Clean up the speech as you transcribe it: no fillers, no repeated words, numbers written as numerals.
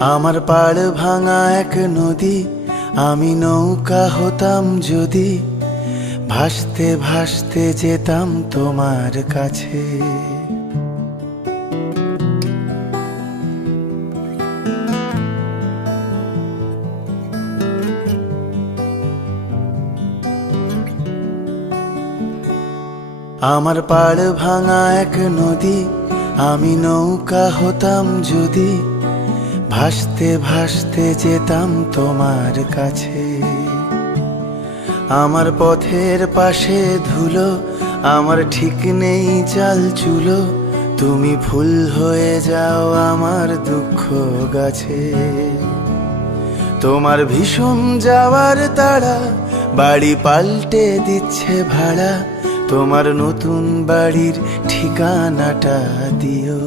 আমার পাড় ভাঙা এক নদী, আমি নৌকা হতাম যদি, ভাসতে ভাসতে যেতাম তোমার কাছে। আমার পাড় ভাঙা এক নদী, আমি নৌকা হতাম যদি, ভাসতে ভাসতে যেতাম তোমার কাছে। আমার পথের পাশে ধুলো, আমার ঠিক নেই চাল চুলো, তুমি ফুল হয়ে যাও আমার দুঃখ গাছে। তোমার ভীষণ যাওয়ার তাড়া, বাড়ি পাল্টে দিচ্ছে ভাড়া, তোমার নতুন বাড়ির ঠিকানাটা দিও।